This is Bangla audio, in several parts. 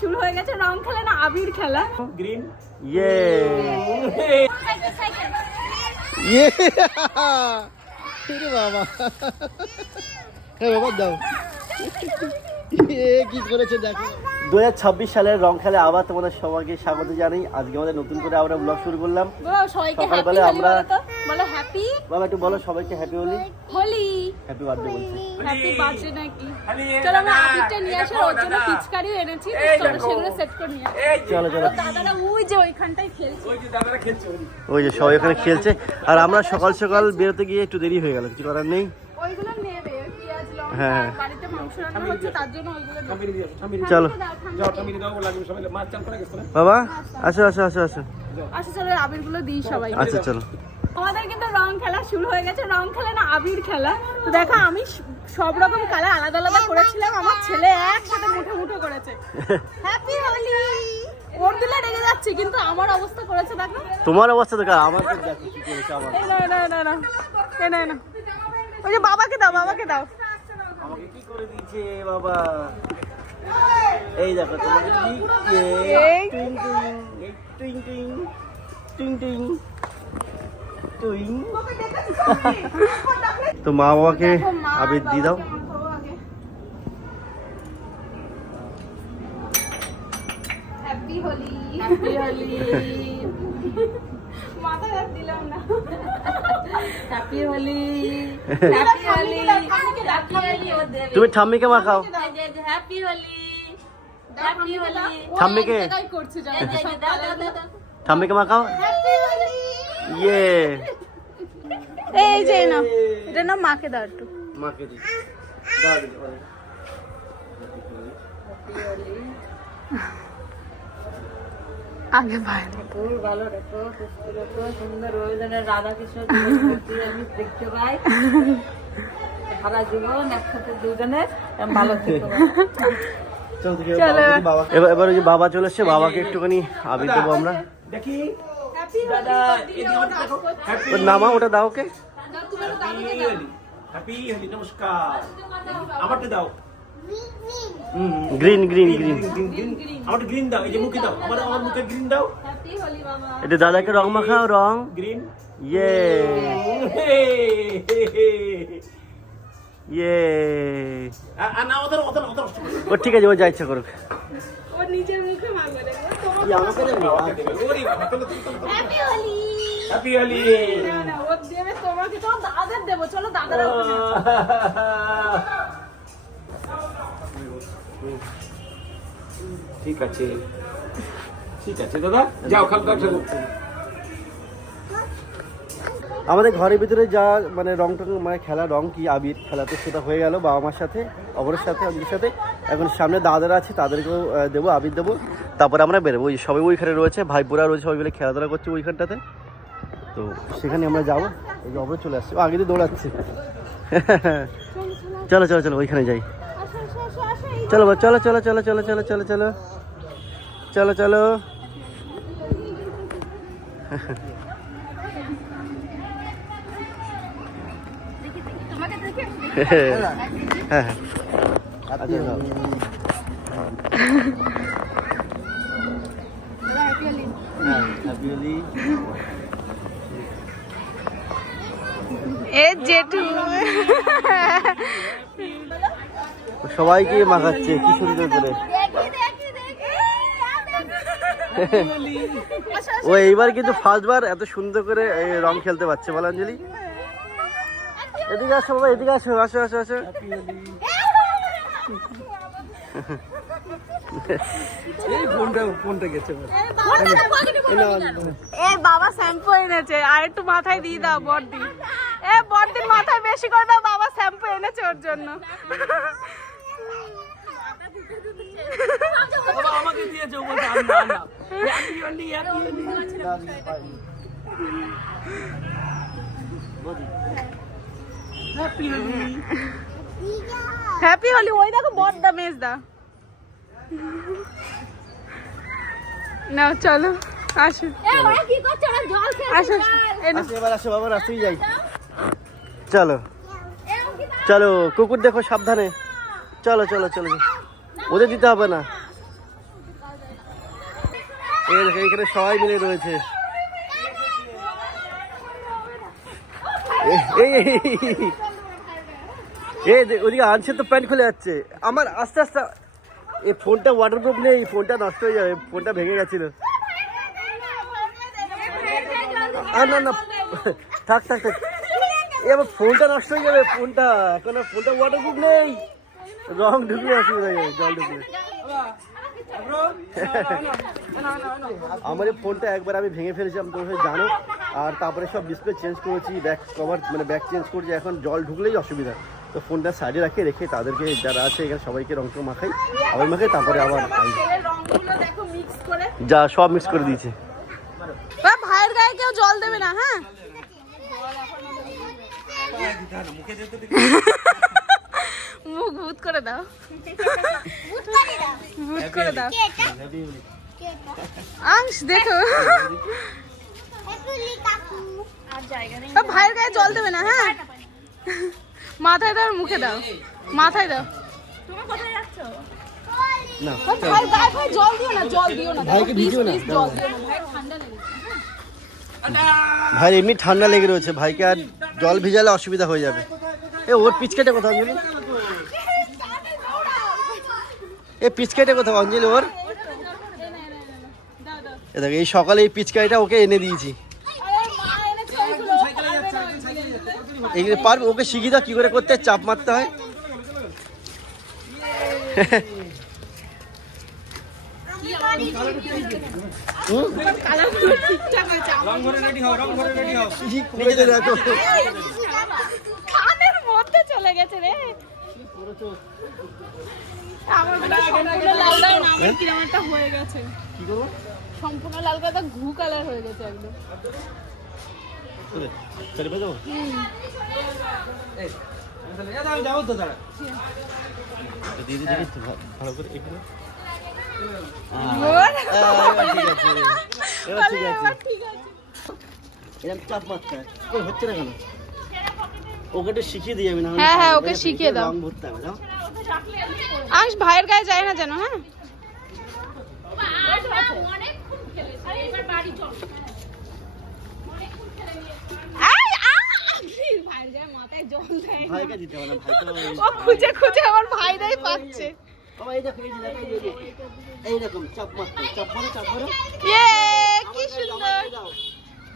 শুরু হয়ে গেছে, রং খেলা না আবির খেলা। গ্রিন ইয়ে ইয়ে বাবা, হ্যাঁ বাবা দাও। কি করেছে দেখো। 2026 সালের রং খেলা আবার তোমাদের সবাইকে স্বাগত জানাই। আজকে আমাদের নতুন করে আমরা ব্লগ শুরু করলাম। সকালবেলা আমরা বলো হ্যাপি, বাবা একটু বলো সবাইকে happy Holi. Holi happy birthday বলছি। হ্যাপি বার্থডে নাকি। চলো আমরা আবিরটা নিয়ে আসি, ওর জন্য পিচকারিও এনেছি, চলো সেগুলো সেট করে নিয়ে আসি। চলো চলো। দাদারা ওই যে ওইখানটায় খেলছে, ওই যে দাদারা খেলছে, ওই যে সবাই ওখানে খেলছে, আর আমরা সকাল সকাল বেরোতে গিয়ে একটু দেরি হয়ে গেল, কিছু করার নেই। ওইগুলো নেবে, পেঁয়াজ হ্যাঁ। লঙ্কা, বাড়িতে মাংস রান্না হচ্ছে তার জন্য ওইগুলো নেবে। থামিয়ে দিও, থামিয়ে দিও। চলো যাও থামিয়ে দাও, লাগবে সবাই মাছ চান করে গেছে না। বাবা, আসো আসো আসো আসো। আচ্ছা চলো আবিরগুলো দিই সবাই। আচ্ছা চলো। আমাদের কিন্তু রং খেলা শুরু হয়ে গেছে, রং খেলা না আবির খেলা। তো দেখো আমি সব রকম কালার আলাদা আলাদা করেছিলাম, আমার ছেলে একসাথে মুঠো মুঠো করেছে। হ্যাপি হোলি। ওর দিলে রেগে যাচ্ছে, কিন্তু আমার অবস্থা করেছে দেখো। তোমার অবস্থা দেখো, আমার তো দেখো কি করেছে আমার। এই না ওই যে বাবাকে দাও, বাবাকে দাও। আমাকে কি করে দিয়েছে বাবা, এই দেখো তোমাকে কি এই টুইং টুইং, এই টুইং টুইং টুইং টুইং টুইং। তো মা বাবাকে আবির দিয়ে দাও। Happy Holi, happy Holi. মাথায় হাত দিলাম না। Happy Holi, happy Holi, happy Holi. ও দেবে, তুমি ঠাম্মিকে মাখাও। Happy Holi, happy Holi. ঠাম্মিকে করছে জানো, দাও ঠাম্মিকে মাখাও। হ্যাপি হোলি। ইয়ে এই যে না, এটা না মাকে দাও একটু। মাকে দি দাও দিও। আগে ভাই খুব ভালো রেখো, সুস্থ রেখো, সুন্দর রবিদানের রাধাকৃষ্ণ মূর্তি আমি দেখতে পাই। সারা জীবন একসাথে দুজনের ভালো থেকো। এবার ওই যে বাবা চলে এসছে, বাবাকে একটুখানি আবির দেবো আমরা। দেখি হ্যাপি দাদা এদিকে আমাকে দেখো। হ্যাপি ওর নামা ওটা দাও ওকে। হোলি, হ্যাপি হোলি, নমস্কার। আমারটা দাও। Green green green. আমারটা গ্রিন দাও, এই যে মুখে দাও, আমার মুখে গ্রিন দাও। হ্যাপি হোলি বাবা। এটা দাদাকে রং মাখাও, রং। গ্রিন ইয়ে ইয়ে। না ওদের ওদের ওদের ও ঠিক আছে, ও যা ইচ্ছা করুক। ওর নিজের মুখে মাগবে দেখো। ওরে বাবা, চলো চলো চলো। হ্যাপি হোলি। হ্যাপি হোলি। না ও দেবে তোমাকে, তো দাদাদের দেবো, চলো দাদারা ওখানে আছে। ঠিক আছে ঠিক আছে দাদা, যাও খালটা চলো। আমাদের ঘরের ভিতরে যা মানে রং টং মানে খেলা, রং কি আবির খেলা, তো সেটা হয়ে গেল বাবা মার সাথে, অপরের সাথে, ওদের সাথে। এখন সামনে দাদারা আছে, তাদেরকেও দেবো, আবির দেবো, তারপরে আমরা বেরোবো। ওই সবাই ওইখানে রয়েছে, ভাইপুরা রয়েছে, সবাই মিলে খেলাধুলা করছে ওইখানটাতে। তো সেখানে আমরা যাবো। এই যে অপরে চলে আসছে, ও আগে দিয়ে দৌড়াচ্ছে। চলো চলো চলো ওইখানে যাই। চলো চলো চলো চলো চলো চলো চলো চলো চলো চলো। হ্যাঁ হ্যাঁ জেঠু সবাইকে মাখাচ্ছে কি সুন্দর করে। ও এইবার কিন্তু ফার্স্টবার এত সুন্দর করে রং খেলতে পারছে, বলো অঞ্জলি। এদিকে আসো বাবা, এদিকে আসো, আসো আসো আসো। এ বাবা শ্যাম্পু এনেছে, আর একটু মাথায় দিয়ে দাও বড়দি। এ বড়দির মাথায় বেশি করে দাও, বাবা শ্যাম্পু এনেছে ওর জন্য। আমাকে দিয়েছে, ও বলছে আর না না। Happy Holi, happy Holi. Happy Holi. Happy Holi. ওই দেখো বড়দা মেজদা। না চলো আসো, আসো এবার আসো বাবা, রাস্তায় যাই। চলো চলো, কুকুর দেখো সাবধানে। চলো চলো চলো, ওদের দিতে হবে না। এই দেখো এখানে সবাই মিলে রয়েছে। ওদিকে আনছে তো প্যান্ট খুলে যাচ্ছে আমার। আস্তে আস্তে এই ফোনটা ওয়াটারপ্রুফ নেই, ফোনটা নষ্ট হয়ে যাবে, ফোনটা ভেঙে গেছিল। না না থাক থাক থাক, এবার ফোনটা নষ্ট হয়ে যাবে, ফোনটা এখন ফোনটা ওয়াটারপ্রুফ নেই, রং ঢুকলে অসুবিধা হয়ে যাবে, জল ঢুকলে। আমার এই ফোনটা একবার আমি ভেঙে ফেলেছিলাম, তোমরা জানো। আর তারপরে সব ডিসপ্লে চেঞ্জ করেছি, ব্যাক কভার মানে ব্যাক চেঞ্জ করেছি, এখন জল ঢুকলেই অসুবিধা। তো ফোনটা সাইডে রেখে তাদেরকে যারা আছে এখানে সবাইকে রং মাখাই, আবার মাখাই, তারপরে আবার যা সব মিক্স করে দিয়েছে। ভাইয়ের গায়ে কেউ জল দেবে না, হ্যাঁ? মুখ ভূত করে দাও, ভূত করে দাও। আংশ দেখো, ভাইয়ের গায়ে জল দেবে না, হ্যাঁ? মাথায় দাও, মুখে দাও, মাথায় দাও। তুমি কোথায় যাচ্ছ? না ভাই গায়ে ভাই জল দিও না, জল দিও না, ভাইকে ভিজিও না, জল দিও না, ভাই ঠান্ডা লেগেছে। ভাই এমনি ঠান্ডা লেগে রয়েছে, ভাইকে আর জল ভিজালে অসুবিধা হয়ে যাবে। এ ওর পিচকাইটা কোথাও অঞ্জলি, এ পিচকাইটা কোথাও অঞ্জলি ওর। এ দেখো এই সকালে এই পিচকাইটা ওকে এনে দিয়েছি। এগুলো পারবে, ওকে শিখিয়ে দাও কি করে করতে হয়, চাপ মারতে হয়। কানের মধ্যে চলে গেছে রে। আমার সম্পূর্ণ লাল গায়ে নামের কিরম একটা হয়ে গেছে। কি করবো? সম্পূর্ণ লাল গায়ে ঘু কালার হয়ে গেছে একদম। যাবো তো দাঁড়া। দিদি দেখি ভালো করে এখানে। ঠিক আছে। এরকম চাপ মারতে হয়, হচ্ছে না কেন? ওকে একটু শিখিয়ে দিয়ে যাবে না? হ্যাঁ হ্যাঁ ওকে শিখিয়ে দাও। রং ভরতে হবে, দাও। আংশ ভাইয়ের গায়ে যায় না যেন, হ্যাঁ? ভাইয়ের গায়ে মাথায় জল দেয় না। ভাইকে দিতে হবে না, ভাই তো ও খুঁজে খুঁজে আমার ভাইরাই পাচ্ছে। বাবা এই দেখো, এই যে দেখো, এইরকম চাপ মারতে, চাপ মারো, চাপ মারো। ইয়ে কি সুন্দর।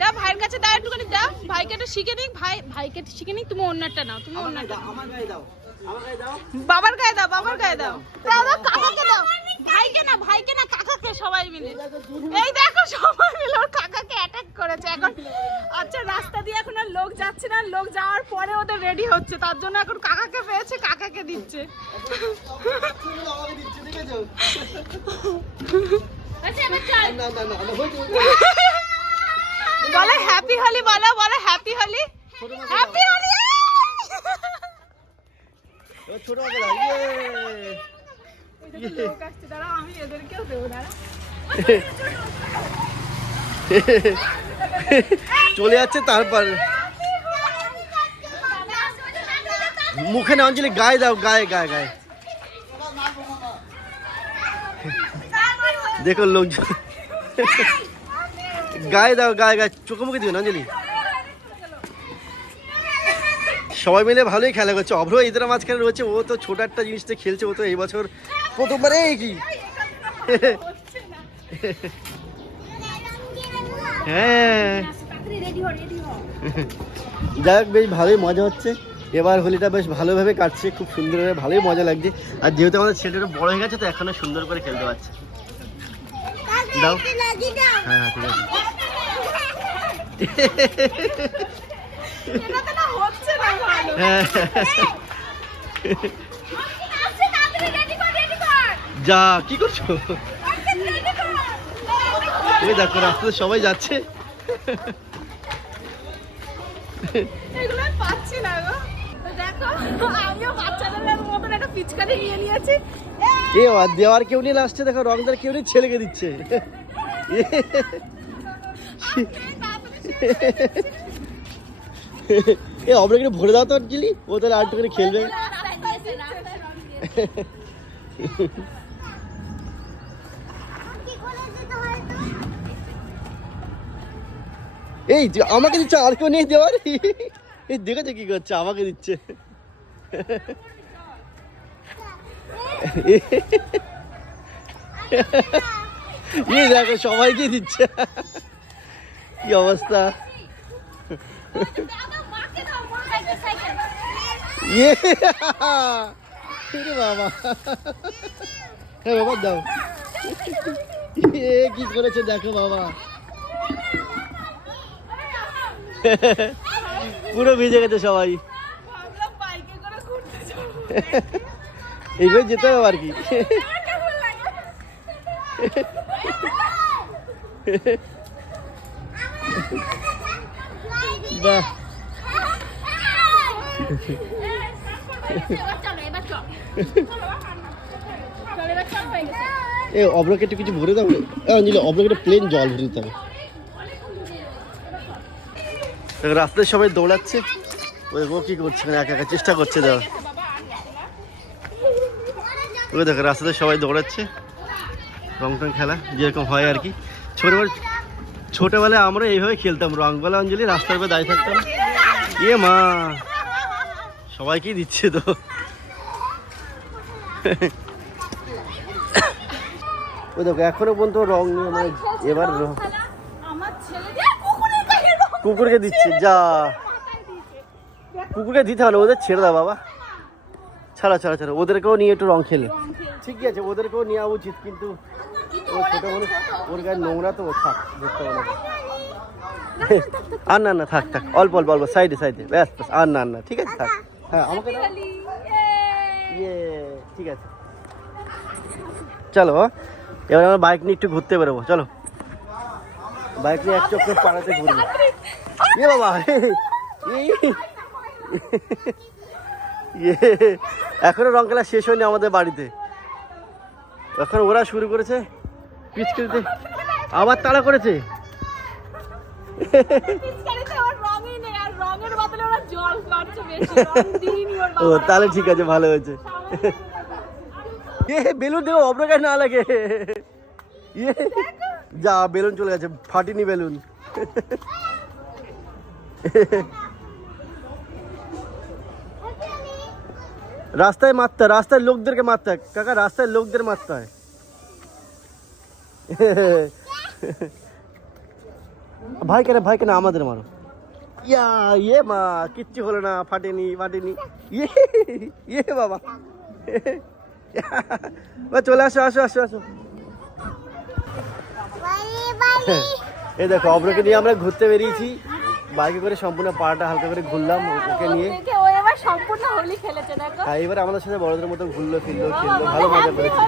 দাও ভাইয়ের কাছে দাও, একটুখানি দাও, ভাইকে একটু শিখে নিক, ভাইকে শিখে নিক। তুমি অন্যটা নাও, তুমি অন্যটা। আমার গায়ে দাও, আমার গায়ে দাও। বাবার গায়ে দাও, বাবার গায়ে দাও। দাও দাও কাকাকে দাও, ভাইকে না কাকাকে, সবাই মিলে। এই দেখো সবাই মিলে ওর কাকাকে অ্যাটাক করেছে এখন। আচ্ছা রাস্তা দিয়ে এখন আর লোক যাচ্ছে না, লোক যাওয়ার পরে ওদের রেডি হচ্ছে, তার জন্য এখন কাকাকে পেয়েছে, কাকাকে দিচ্ছে। বলে হ্যাপি হোলি, বলো বলো হ্যাপি হোলি, হ্যাপি হোলি। ছোট মাকে দাও। আমি এদেরকেও দেবো না। চলে যাচ্ছে, তারপর মুখে না অঞ্জলি, গায়ে দাও, গায়ে গায়ে গায়ে। দেখো লোকজন, গায়ে দাও, গায়ে গায়ে, চোখে মুখে দিও না অঞ্জলি। সবাই মিলে ভালোই খেলা করছে। অভ্র এদের মাঝখানে রয়েছে, ও তো ছোট একটা জিনিসটা খেলছে, ও তো এই বছর প্রথমবার। এই কি হ্যাঁ, যাই হোক বেশ ভালোই মজা হচ্ছে। এবার হোলিটা বেশ ভালোভাবে কাটছে, খুব সুন্দরভাবে, ভালোই মজা লাগছে। আর যেহেতু আমাদের ছেলেটা বড় হয়ে গেছে, তো এখনো সুন্দর করে খেলতে পারছে। দাও, হ্যাঁ হ্যাঁ ঠিক আছে। যা কি করছো? ওই দেখো রাস্তাতে সবাই যাচ্ছে। এগুলো পাচ্ছি না গো। দেখো আমিও বাচ্চাদের মতন একটা পিচকারি নিয়ে নিয়েছি। এ দেওয়ার কেউ নিয়ে আসছে, দেখো রংদার কেউ নেই, ছেলেকে দিচ্ছে। এ অবরে কিন্তু ভরে দাও তো অঞ্জলি, ও তাহলে আর একটু করে খেলবে। এই যে আমাকে দিচ্ছে, আর কেউ নেই দেওয়ার। এই দেখেছো কি করছে, আমাকে দিচ্ছে। এই দেখো সবাইকে দিচ্ছে, কি অবস্থা। বাবা, হ্যাঁ বাবা দাও। কি করেছে দেখো বাবা, পুরো ভিজে গেছে সবাই। এইভাবে যেতে হবে আর কি। বাহ, এ অব্রকে একটু কিছু ভরে দাও। অঞ্জলি, অব্রকে একটা প্লেন জল ভরে দিতে হবে। রাস্তায় সবাই দৌড়াচ্ছে, ও কি করছে একা একা চেষ্টা করছে দেওয়া। ওই দেখো রাস্তাতে সবাই দৌড়াচ্ছে, রং টং খেলা যেরকম হয় আর কি। ছোটবেলায় আমরা এইভাবে খেলতাম, রংবেলা অঞ্জলি রাস্তার উপরে দাঁড়িয়ে থাকতাম। এ মা, সবাইকেই দিচ্ছে তো। ওই দেখো এখনো পর্যন্ত রং নিয়ে মানে এবার কুকুরকে দিচ্ছে। যা, কুকুরকে দিতে হবে, ওদের ছেড়ে দাও বাবা। ছাড়া ছাড়া ছাড়া, ওদেরকেও নিয়ে একটু রং খেলে ঠিক আছে, ওদেরকেও নেওয়া উচিত। কিন্তু ও ছোট মানুষ, ওর গায়ে নোংরা তো, থাক দেখতে হবে না। আর না না থাক থাক, অল্প অল্প অল্প সাইডে সাইডে, ব্যাস ব্যাস, আর না না ঠিক আছে থাক। হ্যাঁ আমাকে দাও। ইয়ে ঠিক আছে, চলো এবার আমরা বাইক নিয়ে একটু ঘুরতে বেরোবো। চলো বাইক নিয়ে এক চক্কর পাড়াতে ঘুরবো। এ বাবা, এখনো রং খেলা শেষ হয়নি আমাদের বাড়িতে, এখন ওরা শুরু করেছে পিচকারিতে, আবার তাড়া করেছে। ও তাহলে ঠিক আছে, ভালো হয়েছে। বেলুন দেবো অব্রগায় না লাগে। যা, বেলুন চলে গেছে, ফাটিনি বেলুন। রাস্তায় মারতে, রাস্তায় লোকদেরকে মারতে হয় কাকা, রাস্তায় লোকদের মারতে হয়। ভাই কেন আমাদের মারো। ইয়া ইয়ে মা, কিচ্ছু হলো না, ফাটেনি ফাটেনি। ইয়ে বাবা, চলে আসো আসো আসো আসো। এই দেখো অব্রকে নিয়ে আমরা ঘুরতে বেরিয়েছি বাইকে করে, সম্পূর্ণ পাড়াটা হালকা করে ঘুরলাম ওকে নিয়ে। সম্পূর্ণ হোলি খেলেছে দেখো। হ্যাঁ, এবার আমাদের সাথে বড়দের মতো ঘুরলো ফিরলো খেললো, ভালো মজা করেছে।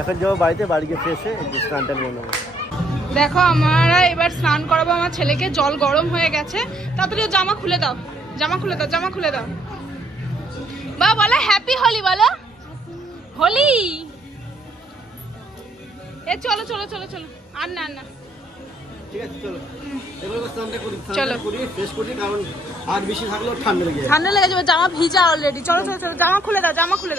এখন যাবো বাড়িতে, বাড়ি গিয়ে ফ্রেশে স্নান টান করে নেবো। দেখো আমরা এবার স্নান করাবো আমার ছেলেকে, জল গরম হয়ে গেছে। তাড়াতাড়ি জামা খুলে দাও, জামা খুলে দাও, জামা খুলে দাও। বা বলো হ্যাপি হোলি, বলো হোলি। এ চলো চলো চলো চলো, আর না আর না, ঠিক আছে চলো এবার স্নানটা করি, চলো করি ফ্রেশ করি, কারণ আর বেশি থাকলেও ঠান্ডা লেগে যাবে। ঠান্ডা লেগে যাবে, জামা ভিজা অলরেডি। চলো চলো চলো, জামা খুলে দাও, জামা খুলে দাও।